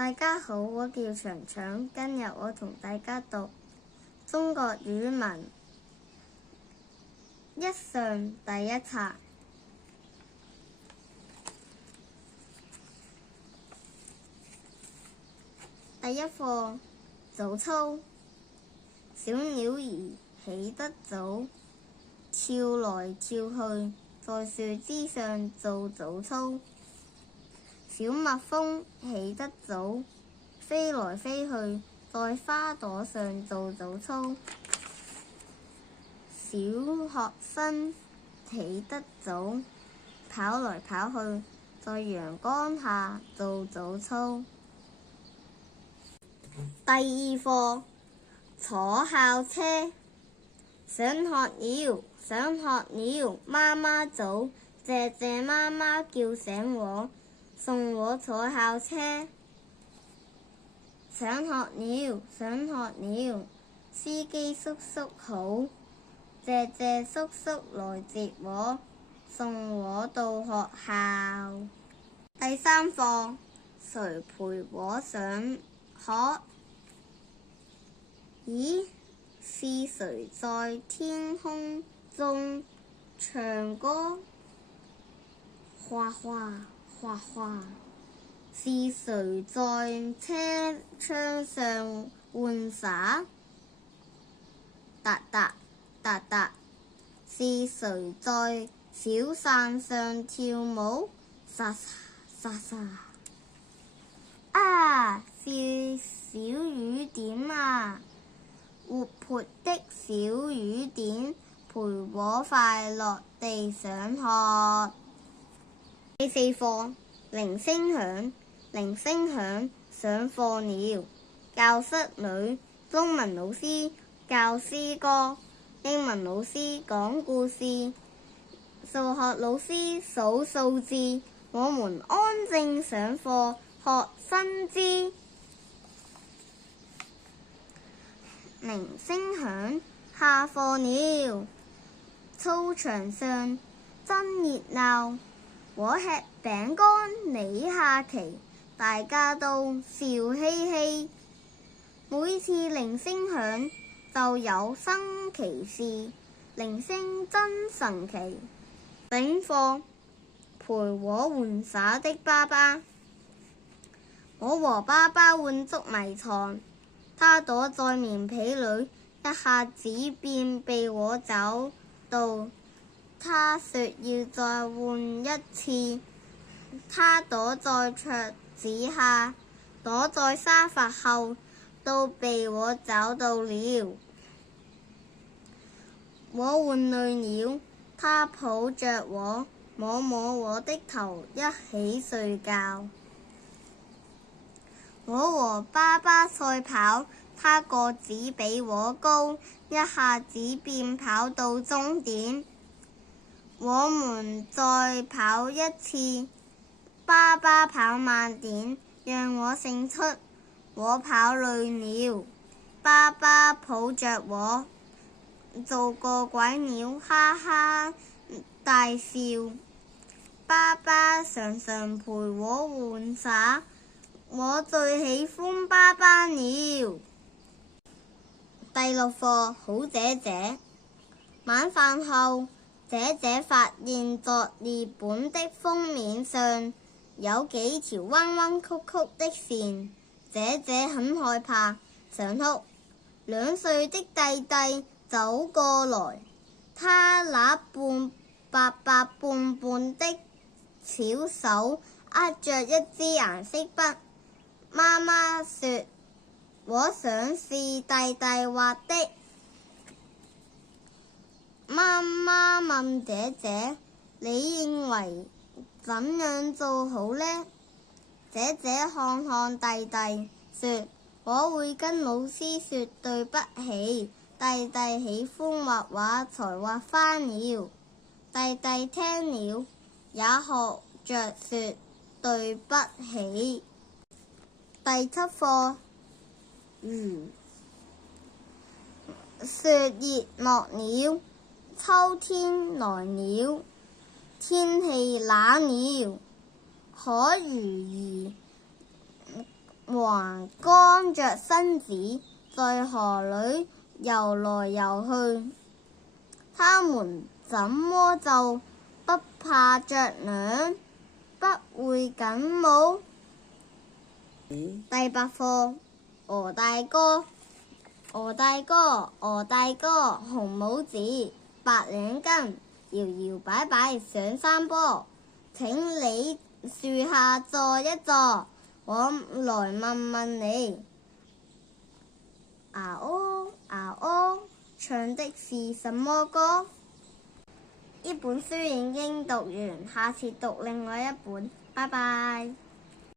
大家好，我叫長長，今日我同大家讀中國語文一上第一冊。第一課，早操。小鳥兒起得早，跳來跳去，在樹枝上做早操。小蜜蜂起得早，飛來飛去，在花朵上做早操。小學生起得早，跑來跑去，在陽光下做早操。第二課，坐校車。上學了，上學了，媽媽早，謝謝媽媽叫醒我，送我坐校車。上學了，上學了，司機叔叔好，謝謝叔叔來接我，送我到學校。第三課，誰陪我上學？咦，是誰在天空中唱歌？嘩嘩嘩嘩，是誰在車窗上玩耍？噠噠噠噠，是誰在小傘上跳舞？沙沙沙沙，啊，是小雨點啊！活潑的小雨點陪我快樂地上學。第四課，鈴聲響，鈴聲響，上課了。教室裏，中文老師教詩歌，英文老師講故事，數學老師數數字，我們安靜上課學新知。鈴聲響，下課了。操場上真熱鬧，我吃餅乾，你下棋，大家都笑嘻嘻。每次鈴聲響就有新奇事，鈴聲真神奇。第五課，陪我玩耍的爸爸。我和爸爸玩捉迷藏，他躲在棉被裏，一下子便被我找到。他說要再玩一次，他躲在桌子下，躲在沙發後，都被我找到了。我玩累了，他抱着我，摸摸我的頭，一起睡覺。我和爸爸賽跑，他個子比我高，一下子便跑到終點。我們再跑一次，爸爸跑慢點，讓我勝出。我跑累了，爸爸抱着我，做個鬼鳥，哈哈大笑。爸爸常常陪我玩耍，我最喜歡爸爸了。第六課，好姐姐。晚飯後，姐姐發現作業本的封面上有幾條彎彎曲曲的線，姐姐很害怕，想哭。2歲的弟弟走過來，他那白白胖胖的小手握着一支顏色筆。媽媽說，我想是弟弟畫的。媽媽問姐姐，你認為怎樣做好呢？姐姐看看弟弟，說，我會跟老師說對不起，弟弟喜歡畫畫才畫花了。弟弟聽了也學着說對不起。第七課，雪熱落了，秋天來了，天氣冷了，可魚兒和還光着身子在河裏游來游去。他們怎麼就不怕着涼，不會感冒？第8課，鵝大哥。鵝大哥，鵝大哥，紅帽子，白領巾，搖搖擺擺上山坡。請你樹下坐一坐，我來問問你。啊哦啊哦，唱的是什麼歌？呢本書已經讀完，下次讀另外一本。拜拜。